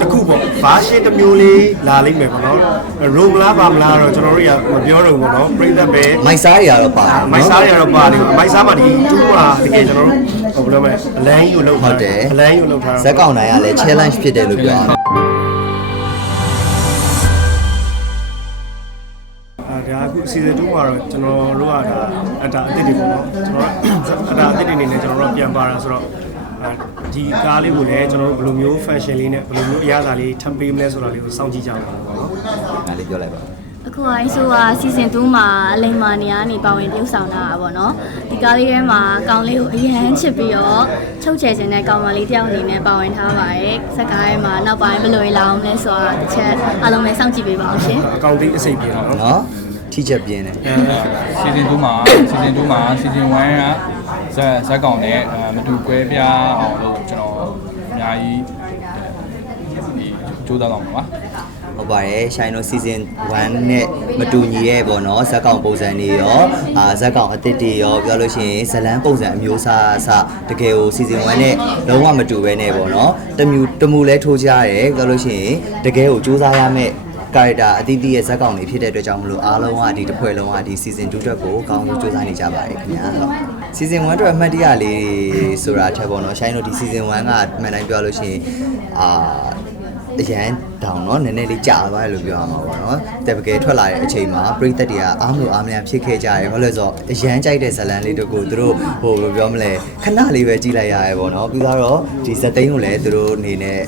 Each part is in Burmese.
တစ်ခုပေါ့ဘာရှင်းတစ်မျိုးလေးလာလိမ့်မယ်ပေါ့နော်ရုံမလားပါမလားတော့ကျွန်တော်တို့ကမပြောတော့ဘူးပေါ့နော်ပြိသက်ပဲမိုက်စားတွေကတော့ပါမိုက်စားတွေကတော့ပါတယ်မိုက်စားမှာဒီတူးမှာတကယ်ကျွန်တော်တို့ဟိုဘယ်လိုလဲအလန်းကြီးကိုလောက်ထားအလန်းကြီးကိုလောက်ထားဇက်ကောင်တိုင်းကလည်း challenge ဖြစ်တယ်လို့ပြောရမယ်အာဒါအခု season 2မှာတော့ကျွန်တော်တို့ကဒါအတာအစ်စ်တွေပေါ့နော်ကျွန်တော်အတာအစ်စ်တွေနေနဲ့ကျွန်တော်တို့ပြန်ပါတာဆိုတော့ ဒီကားလေးကိုလည်းကျွန်တော်တို့ဘယ်လိုမျိုး fashion လေးနဲ့ဘယ်လိုမျိုးအရသာလေးထပ်ပေးမလဲဆိုတာလေးကိုစောင့်ကြည့်ကြအောင်ပေါ့နော်ဒါလေးပြောလိုက်ပါအခုအိုင်းဆိုက season 2မှာအလိမ္မာနေရာနေပါဝင်ပြုဆောင်တာပါတော့ဒီကားလေးထဲမှာကောင်လေးကိုအရန်ချစ်ပြီးတော့ချုပ်ချယ်ခြင်းနဲ့ကောင်မလေးတယောက်အနေနဲ့ပါဝင်ထားပါတယ်စက်ကားထဲမှာနောက်ပိုင်းဘယ်လိုလာအောင်လဲဆိုတာတစ်ချက်အားလုံးလည်းစောင့်ကြည့်ပေးပါအောင်ရှင်အကောင့်သိအစိပ်ပြေတော့နော်နော်ထိချက်ပြင်းတယ်စီဇန်2မှာစီဇန်2မှာစီဇန်1က ဇက်ဇက်ကောင်နဲ့အဲမတူကွဲပြားအောင်လို့ကျွန်တော်အများကြီးဒီကြိုးစားတော့မှာပါဟုတ်ပါတယ်ရှိုင်းတို့ season 1နဲ့မတူညီရဲ့ပေါ့နော်ဇက်ကောင်ပုံစံတွေရောအာဇက်ကောင်အသစ်တွေရောပြောလို့ရှိရင်ဇလန်းပုံစံအမျိုးအစားအစတကယ်ကို season 1နဲ့လုံးဝမတူဘဲနဲ့ပေါ့နော်တမူတမူလဲထိုးကြရတယ်ပြောလို့ရှိရင်တကယ်ကိုစူးစမ်းရမယ့် ကာရက်တာအသီးသီးရဲ့ဇက်ကောင်တွေဖြစ်တဲ့အတွက်ကြောင့်မလို့အားလုံးကဒီတစ်ဖွဲ့လုံးကဒီ season 2အတွက်ကိုအကောင်းဆုံးစူးစမ်းနေကြပါတယ်ခင်ဗျာဟုတ် season 1အတွက်အမှတ်တရလေးဆိုတာထက်ပေါ့နော်ရှိုင်းတို့ဒီ season 1ကမှန်တိုင်းပြောလို့ရှိရင်အာအရန် တောင်เนาะနည်းနည်းလေးကြာသွားတယ်လို့ပြောရမှာပေါ့နော်တကယ်ထွက်လာတဲ့အချိန်မှာပရိသတ်တွေကအားမလို့အားမများဖြစ်ခဲ့ကြတယ်ဘာလို့လဲဆိုတော့အရန်ကြိုက်တဲ့ဇလန်လေးတို့ကိုသူတို့ဟိုဘယ်လိုပြောမလဲခဏလေးပဲကြည့်လိုက်ရရဲပေါ့နော်ပြီးတော့ဒီဇက်သိန်းကိုလည်းသူတို့အနေနဲ့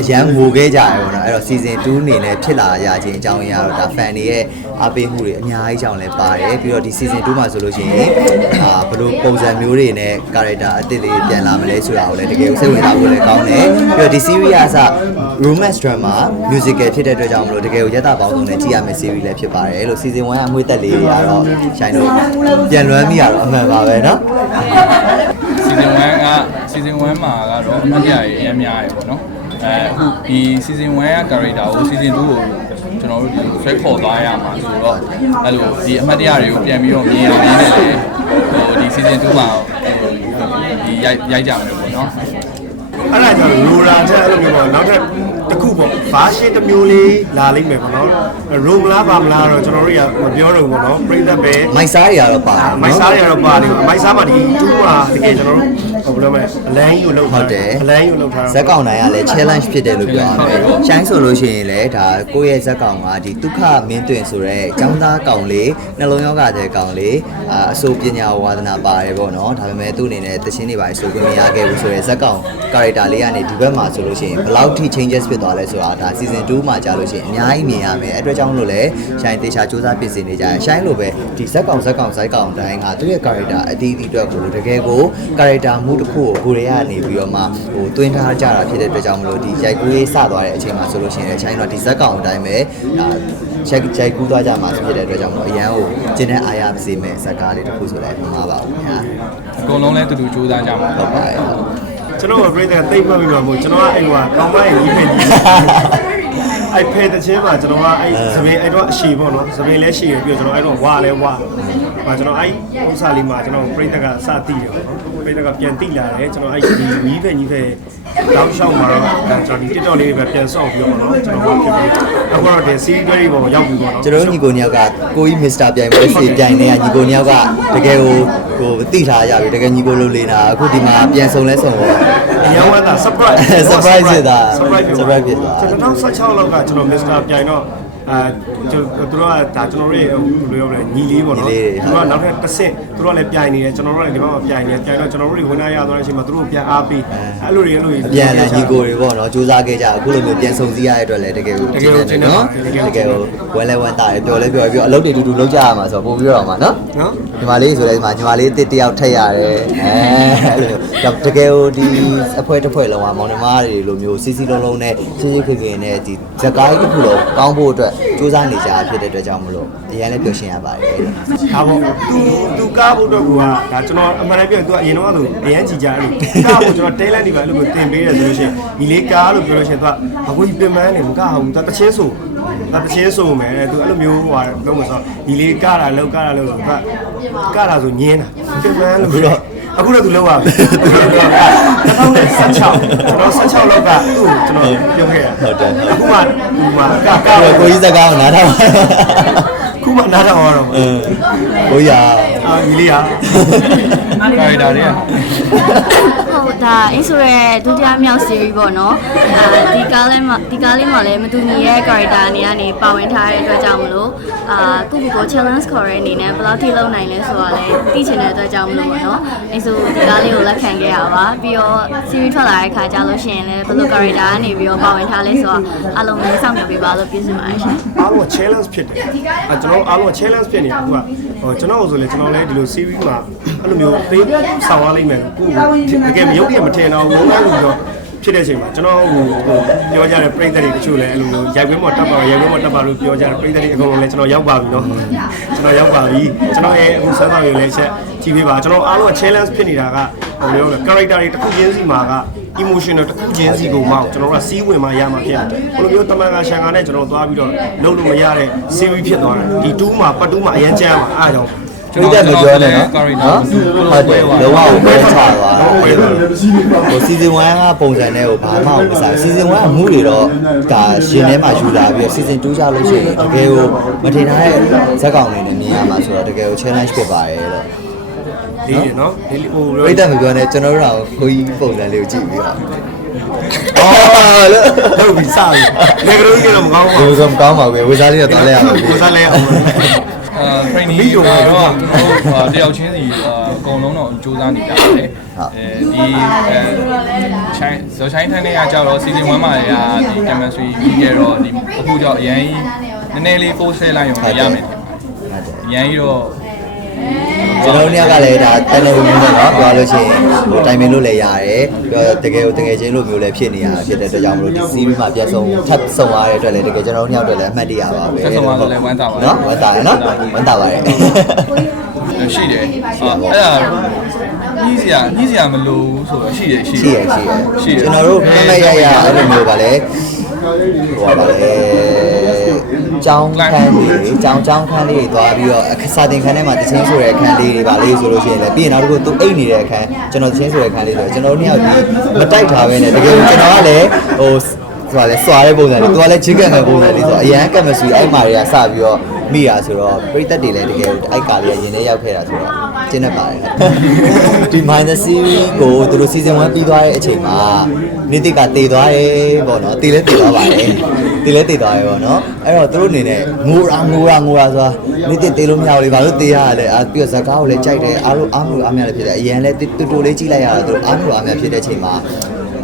အရန်ငိုခဲ့ကြရပေါ့နော်အဲ့တော့ season 2အနေနဲ့ဖြစ်လာရခြင်းအကြောင်းအရာတော့ဒါ fan တွေရဲ့အားပေးမှုတွေအများကြီးကြောင့်လည်းပါတယ်ပြီးတော့ဒီ season 2မှာဆိုလို့ရှိရင်အာဘယ်လိုပုံစံမျိုးတွေနဲ့ character အသစ်လေးပြန်လာမလဲဆိုတာကိုလည်းတကယ်စိတ်ဝင်စားဖို့လည်းကောင်းတယ်ပြီးတော့ဒီ series ကအစ romance drama musical ဖြစ်တဲ့အတွက်ကြောင့်မလို့တကယ်ကိုရက်တာပေါင်းစုံနဲ့ကြည့်ရမယ့် series လည်းဖြစ်ပါတယ်လို့ season 1အမွေသက်လေးတွေကတော့ရှိုင်းတို့ပြန်လွှမ်းမိရတော့အမှန်ပါပဲเนาะ စီဇန်1ကစီဇန်1မှာကတော့အမှတ်တရရအများများရပေါ့နော်အဲအခုဒီစီဇန်1က character ကိုစီဇန်2ကိုကျွန်တော်တို့ဒီဆွဲခေါ်သွားရမှာဆိုတော့အဲ့လိုဒီအမှတ်တရတွေကိုပြန်ပြီးတော့မြင်အောင်ရင်းနဲ့လေဟိုဒီစီဇန်2မှာဟိုဒီရိုက်ရိုက်ကြမယ်ပေါ့နော် အဲ့ဒါကြောင့်လိုရာချက်အဲ့လိုမျိုးပေါ့နောက်ထပ် တစ်ခုပေါ့ဘာရှင်းတစ်မျိုးလေးလာလိမ့်မယ်ပေါ့နော်ရုံမလားပါမလားတော့ကျွန်တော်တို့ကမပြောတော့ဘူးပေါ့နော်ပြိသက်ပဲမိုက်စားတွေကတော့ပါမိုက်စားတွေကတော့ပါတယ်မိုက်စားမှာဒီတူးမှာတကယ်ကျွန်တော်တို့ဟို ဘယ်လိုလဲအလန်းကြီးကိုလောက်ထားအလန်းကြီးကိုလောက်ထား ဇက်ကောင်တိုင်းကလည်း challenge ဖြစ်တယ်လို့ပြောရမယ်။ရှိုင်းဆိုလို့ရှိရင်လည်းဒါကိုယ့်ရဲ့ဇက်ကောင်ကဒီဒုက္ခမင်းတွင်ဆိုတဲ့ចောင်းသားကောင်လေးနှလုံးရောဂါတဲ့ကောင်လေးအာအဆိုပညာဝါသနာပါတယ်ပေါ့နော်။ဒါပေမဲ့သူ့အနေနဲ့တခြင်းတွေပါဆိုခွင့်မရခဲ့ဘူးဆိုတဲ့ဇက်ကောင် character လေးကနေဒီဘက်မှာဆိုလို့ရှိရင်ဘယ်လောက်ထိ changes ဖြစ်သွားလဲဆိုတာဒါ season 2မှာကြာလို့ရှိရင်အများကြီးမြင်ရမယ်။အဲ့အတွက်ကြောင့်လို့လည်းရှိုင်းတေချာစူးစမ်းပြင်ဆင်နေကြတယ်။ရှိုင်းလိုပဲဒီဇက်ကောင်ဇက်ကောင်ဇက်ကောင်တိုင်းကသူ့ရဲ့ character အတီးအီးအတွက်ကိုတကယ်ကို character မှုတစ်ခုကိုကိုရီးယားကနေပြီးတော့မှဟိုတွင်းထားကြတာဖြစ်တဲ့အတွက်ကြောင့်မလို့ဒီရိုက်ကူးရေးစသွားတဲ့အချိန်မှာဆိုလို့ရှိရင်ချိုင်းတော့ဒီဇက်ကောင်အတိုင်းပဲဒါရိုက်ရိုက်ကူးသွားကြမှာဖြစ်တဲ့အတွက်ကြောင့်မလို့အရန်ကိုကျင်းတဲ့အားရပါစေမဲ့ဇက်ကားလေးတစ်ခုဆိုလည်းမမှားပါဘူးညာအကုန်လုံးလည်းတူတူကြိုးစားကြမှာဟုတ်ပါတယ်ကျွန်တော်ကပြိသက်တိတ်မှတ်ပြီးတော့မို့ကျွန်တော်ကအဲ့ဟိုကကောင်းမရဲ့ကြီးဖက်ကြီးအဲ့ဖဲတဲ့ချင်းမှာကျွန်တော်ကအဲ့စပင်းအဲ့တော့အရှိပေါ့နော်စပင်းလည်းရှိရပြီးတော့ကျွန်တော်အဲ့တော့ဝါလဲဝါမှာကျွန်တော်အဲ့ဥစ္စာလေးမှာကျွန်တော်ပြိသက်ကစတိတယ်ပေါ့နော် ပြိသက်ကပြန်တိလာတယ်ကျွန်တော်အဲ့ဒီကြီးဖက်ကြီးဖက်တောင်းလျှောက်မှာတော့ကျွန်တော်ဒီ TikTok လေးပဲပြန်ဆော့ပြီးတော့ပေါ့နော်ကျွန်တော်ဖြစ်ပြီးအခုတော့ဒီ series တွေပေါ်ရောက်ပြီးပေါ့နော်ကျွန်တော်တို့ညီကိုနှစ်ယောက်ကကိုကြီးမစ္စတာပြိုင်ပွဲစီပြိုင်နေတာညီကိုနှစ်ယောက်ကတကယ်ကိုဟိုသိထားရပြီတကယ်ညီကိုလိုလေးနာအခုဒီမှာပြန်ဆုံလဲဆုံတော့အရန်ဝမ်းသာ surprise surprise ဖြစ်တာ surprise ဖြစ် surprise ဖြစ်တာကျွန်တော်2016လောက်ကကျွန်တော် Mr. ပြိုင်တော့အာကျွန်တော်တို့ကဒါကျွန်တော်တို့ရဲ့ဟိုဘယ်လိုပြောမလဲညီလေးပေါ့နော်ညီလေးတွေသူတို့ကနောက်ထပ်တစ်ဆင့် သူတို့ကလည်းပြိုင်နေတယ်ကျွန်တော်တို့ကလည်းဒီဘက်မှာပြိုင်နေတယ်ပြိုင်တော့ကျွန်တော်တို့တွေဝင်လာရသွားတဲ့အချိန်မှာသူတို့ပြန်အားပေးအဲ့လိုတွေအဲ့လိုတွေအပြန်အလှန်ညီကိုတွေပေါ့နော်စူးစမ်းခဲ့ကြအခုလိုမျိုးပြန်ဆုံစည်းရတဲ့အတွက်လည်းတကယ်ကိုတကယ်ကိုကျင်းနေပါတကယ်ကိုဝဲလဲဝမ်းတာတယ်ပျော်လဲပျော်ပြီးအလုပ်တွေတူတူလုပ်ကြရမှာဆိုတော့ပို့ပြီးတော့မှာနော်နော်ညီမလေးဆိုလဲဒီမှာညီမလေးတစ်တယောက်ထက်ရတယ်အဲအဲ့လိုမျိုးတကယ်ကိုဒီအဖွဲတစ်ဖွဲ့လုံးကမောင်နှမတွေလိုမျိုးစီစီလုံးလုံးနဲ့စီစီခင်ခင်နဲ့ဒီဇက်ကားကြီးတစ်ခုလုံးကောင်းဖို့အတွက်စူးစမ်းနေကြတာဖြစ်တဲ့အတွက်ကြောင့်မလို့အရင်လည်းပျော်ရှင်ရပါတယ်ဒါပေါ့သူသူကားဖို့တော့ကဒါကျွန်တော်အမှန်တမ်းပြောရင်သူကအရင်တော့ဆိုအရန်ကြည်ကြအဲ့လိုကားဖို့ကျွန်တော်တဲလိုက်နေပါအဲ့လိုမျိုးတင်ပေးတယ်ဆိုလို့ရှိရင်ညီလေးကားလို့ပြောလို့ရှိရင်သူကအခုကြီးပင်ပန်းနေမကအောင်သူတချင်းဆိုဒါတချင်းဆိုမယ်သူအဲ့လိုမျိုးဟိုဟာလုံးမဆိုညီလေးကားတာလောက်ကားတာလောက်ဆိုသူကကားတာဆိုညင်းတာပင်ပန်းလို့အခုတော့အခုတော့သူလောက်ပါပြီ2016ကျွန်တော်16လောက်ကသူ့ကိုကျွန်တော်ပြောခဲ့ရအခုမှဒီမှာကကအဲ့တော့ကိုကြီးစကားကိုနားထောင်ပါ ခုမှနားထောင်ရတော့အင်းကိုကြီးကအာဒီလေးဟာ ကာရီတာတွေကဟုတ် ဒါအင်းဆိုရဲဒုတိယမြောက် series ပေါ့နော်အဲဒီကားလေးမှာဒီကားလေးမှာလည်းမတူညီရဲ့ character အနေကနေပါဝင်ထားတဲ့အတွက်ကြောင့်မလို့အာကိုကိုကို challenge ခေါ်တဲ့အနေနဲ့ဘယ်လောက်ထိလုပ်နိုင်လဲဆိုတာလည်းသိချင်တဲ့အတွက်ကြောင့်မလို့ပေါ့နော်အဲဆိုဒီကားလေးကိုလက်ခံခဲ့ရပါပြီးတော့ series ထွက်လာတဲ့ခါကျလို့ရှိရင်လည်းဘယ်လို character ကနေပြီးတော့ပါဝင်ထားလဲဆိုတာအလုံးလည်းစောင့်မျှော်ပေးပါလို့ပြောချင်ပါတယ်ရှင်အားလုံး challenge ဖြစ်တယ်အဲကျွန်တော်အားလုံး challenge ဖြစ်နေတာခုကဟိုကျွန်တော်ဆိုလေကျွန်တော်လည်းဒီလို series မှာအဲ့လိုမျိုးသိဆောင်ရလိမ့်မယ်ကိုတကယ်မရုပ်ရမထင်တော့ဘုံတိုင်းလို့ပြောဖြစ်တဲ့အချိန်မှာကျွန်တော်ဟိုဟိုပြောကြတဲ့ပြည်သက်တွေတချို့လည်းအဲ့လိုမျိုးရိုက်ခွင်းမော်တက်ပါရိုက်ခွင်းမော်တက်ပါလို့ပြောကြတဲ့ပြည်သက်တွေအကုန်လုံးလည်းကျွန်တော်ရောက်ပါပြီเนาะကျွန်တော်ရောက်ပါပြီကျွန်တော်ရဲ့အခုဆက်ဆောင်ရည်လည်းချက်ကြည့်ပေးပါကျွန်တော်အားလုံး challenge ဖြစ်နေတာကဟိုပြော character တွေတစ်ခုချင်းစီမှာက emotional တစ်ခုချင်းစီကိုမှကျွန်တော်ကစီးဝင်မှရမှာဖြစ်တယ်ဘယ်လိုမျိုးတမန်ကရှန်ကနဲ့ကျွန်တော်သွားပြီးတော့လုံးလို့မရတဲ့ series ဖြစ်သွားတယ်ဒီ2မှာပတ်2မှာအရင်ကျမ်းမှာအားကြောင့် ပြိတ္တမပြောနဲ့နော်နော်ဟုတ်တယ်လုံးဝကိုပဲချသွားဟို season 1ကပုံစံနဲ့ကိုဘာမှမစား season 1ကမူတွေတော့ဒါရှင်ထဲမှာယူလာပြီး season 2ကျလို့ရှိရင်တကယ်ကိုမထင်ထားတဲ့ဇက်ကောင်တွေနဲ့မြင်ရမှာဆိုတော့တကယ်ကို challenge ဖြစ်ပါတယ်လို့ဒီရနော်ဒီဟိုပြိတ္တမပြောနဲ့ကျွန်တော်တို့ကကိုကြီးပုံစံလေးကိုကြည့်ပြီးတော့အော်လို့တော့ပြီးစားပြီလေကလေးကတော့မကောင်းပါဒီဘူးကမကောင်းပါဘူးဝေစားလေးတော့တောင်းလိုက်ရပါဘူးကိုစားလဲအောင် အာ training တွေကတော့ဟိုတယောက်ချင်းစီအကုန်လုံးတော့စူးစမ်းနေကြတယ်အဲဒီအဲချိုင်းဇော်ချိုင်းထန်းတွေကကြောက်တော့ season 1မှာတွေကဒီ chemistry ပြီးကြတော့ဒီအခုကြောင့်အရင်နည်းနည်းလေး post ဆွဲလိုက်ရုံနဲ့ရမယ်အရင်ကြီးတော့ ကျွန်တော်တို့ညကလည်းဒါတန်တယ်မျိုးနဲ့တော့ပြောလို့ရှိရင်ဟိုတိုင်ပင်လို့လည်းရတယ်ပြောတကယ်ကိုတကယ်ချင်းလို့မျိုးလည်းဖြစ်နေရတာဖြစ်တဲ့အတွက်ကြောင့်မလို့ဒီ series မှာပြတ်ဆုံးထပ်ဆုံးရတဲ့အတွက်လည်းတကယ်ကျွန်တော်တို့ညောက်အတွက်လည်းအမှတ်တရပါပဲနော်ဝမ်းတာရနော်ဝမ်းတာပါတယ်ရှိတယ်အဲ့ဒါညှိစရာညှိစရာမလိုဘူးဆိုတော့ရှိတယ်ရှိရှိရရှိရရှိတယ်ကျွန်တော်တို့ခက်မဲ့ရရအဲ့လိုမျိုးပါလေဟိုပါလေ ကျောင်းခန်းလေးကျောင်းကျောင်းခန်းလေးတွေသွားပြီးတော့အခစာတင်ခန်းထဲမှာတချင်းဆိုတဲ့အခန်းလေးတွေပါလေဆိုလို့ရှိရင်လည်းပြီးရင်နောက်တစ်ခုသူအိတ်နေတဲ့အခန်းကျွန်တော်တချင်းဆိုတဲ့အခန်းလေးဆိုတော့ကျွန်တော်တို့နှစ်ယောက်ဒီမတိုက်ထားပဲနဲ့တကယ်ကိုကျွန်တော်ကလည်းဟိုဆိုတာလဲစွာတဲ့ပုံစံလေးသူကလည်းချစ်ကန်တဲ့ပုံစံလေးဆိုတော့အရန်ကတ်မဆွေအဲ့မာတွေကစပြီးတော့ မိရဆိုတော့ပြိသက်တွေလည်းတကယ်အဲ့ကာလေးကရင်ထဲရောက်ခဲ့တာဆိုတော့ကျင်းနေပါတယ်ဒီ minus series ကိုသူတို့ season 1ပြီးသွားတဲ့အချိန်မှာနေတိကတည်သွားတယ်ပေါ့နော်တည်လဲတည်သွားပါတယ်တည်လဲတည်သွားတယ်ပေါ့နော်အဲ့တော့သူတို့အနေနဲ့ငိုရာငိုရာငိုရာဆိုတာနေတိတည်လို့မရဘူးလေဘာလို့တည်ရရလဲအာပြီးတော့ဇကားကိုလည်းကြိုက်တယ်အားလို့အားမလို့အားမရလည်းဖြစ်တယ်အရင်လည်းတူတူလေးကြည့်လိုက်ရတာသူတို့အားမလို့အားမရဖြစ်တဲ့အချိန်မှာ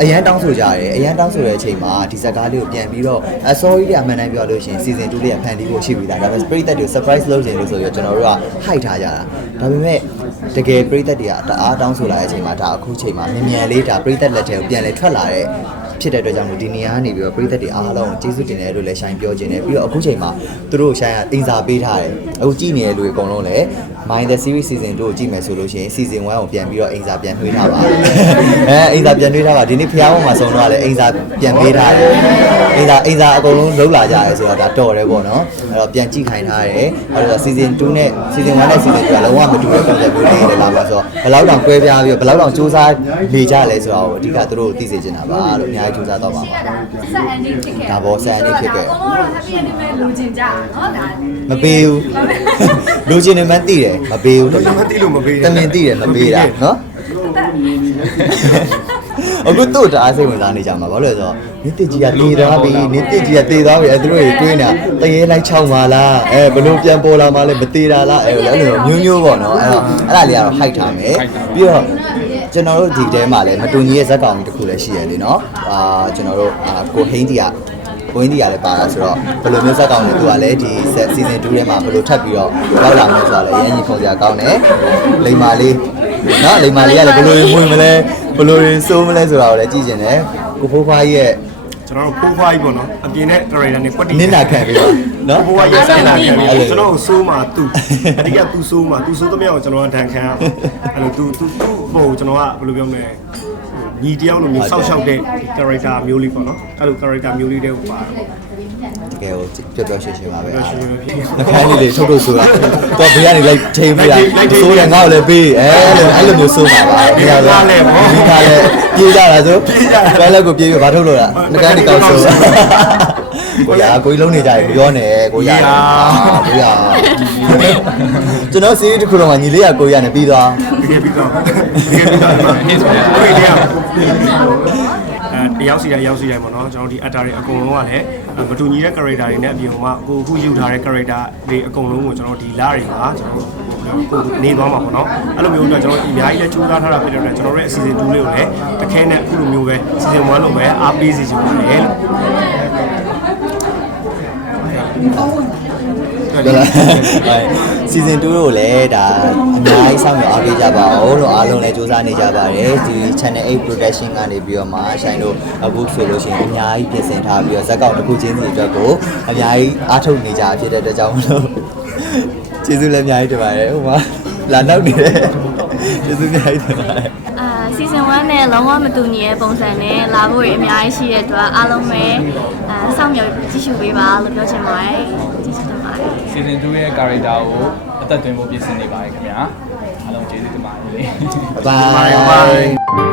အရန်တောင်းဆိုကြတယ်အရန်တောင်းဆိုတဲ့အချိန်မှာဒီဇက်ကားလေးကိုပြန်ပြီးတော့အစောကြီးတဲ့အမှန်တမ်းပြောလို့ရှိရင် season 2လေးကဖန်တီးဖို့ရှိပြီလားဒါပေမဲ့ spirit တွေ surprise လုပ်ခြင်းလို့ဆိုပြီးတော့ကျွန်တော်တို့က hide ထားကြတာဒါပေမဲ့တကယ်ပရိသတ်တွေကတအားတောင်းဆိုလာတဲ့အချိန်မှာဒါအခုချိန်မှာမြန်မြန်လေးဒါပရိသတ်လက်ထဲကိုပြန်လဲထွက်လာတဲ့ဖြစ်တဲ့အတွက်ကြောင့်မို့ဒီနေရာကနေပြီးတော့ပရိသတ်တွေအားလုံးကိုကျေးဇူးတင်တယ်လို့လည်းရှိုင်းပြောခြင်းတယ်ပြီးတော့အခုချိန်မှာသူတို့ရှိုင်းကအင်စာပေးထားတယ်အခုကြည့်နေတဲ့လူတွေအကုန်လုံးလည်း My the series season 2ကိုကြည့်မယ်ဆိုလို့ရှိရင် season 1ကိုပြန်ပြီးတော့အိမ်စာပြန်နှွေးထားပါအဲအိမ်စာပြန်နှွေးထားပါဒီနေ့ဖျားပေါ်မှာဆုံးတော့လည်းအိမ်စာပြန်ပေးထားတယ်အိမ်စာအိမ်စာအကုန်လုံးလှုပ်လာကြတယ်ဆိုတော့ဒါတော်တယ်ပေါ့နော်အဲ့တော့ပြန်ကြည့်ခိုင်းထားတယ်အဲ့တော့ season 2နဲ့ season 1နဲ့ season 2ကလုံးဝမတူတဲ့ concept မျိုးတွေလည်းလာပါဆိုတော့ဘယ်လောက်တောင်ကွဲပြားပြီးဘယ်လောက်တောင်စူးစမ်းနေကြလဲဆိုတော့အဓိကသူတို့သိစေချင်တာပါလို့အများကြီးစူးစမ်းတော့ပါပါဆက် ending ဖြစ်ခဲ့ဒါပေါ့ဆက် ending ဖြစ်ခဲ့အကုန်လုံးတော့ happy ending ပဲလိုချင်ကြတာနော်ဒါမပေးဘူးလိုချင်တယ်မှသိတယ်မပေးဘူးဘယ်လိုမှသိလို့မပေးတမင်သိတယ်မပေးတာနော်အခုတို့တအားစိတ်ဝင်စားနေကြမှာဘာလို့လဲဆိုတော့နစ်တစ်ကြီးကတေးသွားပြီနစ်တစ်ကြီးကတေးသွားပြီအဲသူတို့တွေတွေးနေတာတရေလိုက်ချောင်းပါလားအဲဘလို့ပြန်ပေါ်လာမှလည်းမသေးတာလားအဲအဲ့လိုမျိုးမျိုးပေါ့နော်အဲ့တော့အဲ့ဒါလေးကတော့ hide ထားမယ်ပြီးတော့ကျွန်တော်တို့ဒီထဲမှာလည်းမတူညီရဲ့ဇက်ကောင်ကြီးတစ်ခုလည်းရှိရလေနော်အာကျွန်တော်တို့အာကိုဟိန်းကြီးက ကိုင်းဒီရလည်းပါတာဆိုတော့ဘယ်လိုမျိုးဇက်ကောင်လဲသူကလည်းဒီ season 2ထဲမှာဘယ်လိုထပ်ပြီးတော့ရောက်လာမလဲဆိုတော့လည်းအရင်ကြီးခုံစရာကောင်းတယ်လိမ္မာလေးနော်လိမ္မာလေးကလည်းဘယ်လိုဝင်မလဲဘယ်လိုစိုးမလဲဆိုတာကိုလည်းကြည့်ကျင်တယ်ကိုဖိုးဖွားကြီးရဲ့ကျွန်တော်တို့ဖိုးဖွားကြီးပေါ့နော်အပြင်နဲ့ director နဲ့ကွက်တီနင့်နာခံပြီးတော့နော်ဖိုးဖွားကြီးစင်နာခံပြီးတော့ကျွန်တော်ကိုစိုးမှာသူအတိကသူစိုးမှာသူစိုးသမျှကိုကျွန်တော်ကဒဏ်ခံရအဲ့လိုသူသူသူ့ဘုံကျွန်တော်ကဘယ်လိုပြောမလဲ ညီတယောက်လိုမျိုးစောက်ရှောက်တဲ့ character မျိုးလေးပေါ့နော်အဲ့လို character မျိုးလေးတွေကိုပါတ ကယ်ကိုပျော်ပျော်ရွှင်ရွှင်ပါပဲပြောရှင်ရှင်ဖြစ်နှခမ်းလေးတွေထုတ်ထုတ်ဆိုတာတော့ဘေးကနေလိုက်ထိန်ပြတာလိုက်ထိန်ဆိုးတယ်ငါ့ကိုလည်းပေးအဲလိုအဲ့လိုမျိုးဆိုးပါပါဒီကားလည်းပေါ့ဒီကားလည်းပြေးကြတာဆိုဘယ်လက်ကိုပြေးပြီးဘာထုတ်လို့လားနှခမ်းဒီကောက်ဆိုးကိုရကိုကြီးလုံးနေကြပြီပြောနေကိုရကိုရကျွန်တော်စီးတစ်ခုလုံးကညီလေးကကိုရနဲ့ပြီးသွားတကယ်ပြီးတော့တကယ်ပြီးတော့ဒီမှာဟေ့ဆိုရဝေးတရား အဲတယောက်စီတိုင်းရောက်စီတိုင်းပေါ့နော်ကျွန်တော်ဒီ actor တွေအကုန်လုံးကလည်းမတူညီတဲ့ character တွေနဲ့အပြင်မှာကိုအခုယူထားတဲ့ character တွေအကုန်လုံးကိုကျွန်တော်ဒီလာတွေမှာကျွန်တော်ကိုနေသွားမှာပေါ့နော်အဲ့လိုမျိုးတော့ကျွန်တော်အများကြီးလည်းစူးစမ်းထားတာဖြစ်တဲ့အတွက်ကျွန်တော်ရဲ့ season 2လေးကိုလည်းတခဲနဲ့အခုလိုမျိုးပဲ season 1လိုပဲအားပေးစီချင်ပါတယ်လို့ ဟုတ်လားစီဇန်2ကိုလည်းဒါအများကြီးစောင့်မျှော်အားပေးကြပါဦးလို့အားလုံးလည်းစူးစမ်းနေကြပါတယ်ဒီ channel 8 production ကနေပြီးတော့မှဆိုင်တို့အခုဆိုလို့ရှိရင်အများကြီးပြင်ဆင်ထားပြီးတော့ဇက်ကောင်တစ်ခုချင်းစီအတွက်ကိုအများကြီးအားထုတ်နေကြဖြစ်တဲ့အတွက်ကြောင့်မလို့ကျေးဇူးလည်းအများကြီးတင်ပါတယ်ဟိုမှာလာနောက်နေတယ်ကျေးဇူးအများကြီးတင်ပါတယ်အာ season 1နဲ့လုံးဝမတူညီတဲ့ပုံစံနဲ့လာဖို့ရအများကြီးရှိတဲ့အတွက်အားလုံးပဲအာစောင့်မျှော်ကြည့်ရှုပေးပါလို့ပြောချင်ပါတယ်ကြည့်ရှုတင်ပါတယ် season 2ရဲ့ character ကိုအသက်သွင်းဖို့ပြင်ဆင်နေပါတယ်ခင်ဗျာအားလုံးကျေးဇူးတင်ပါတယ် bye bye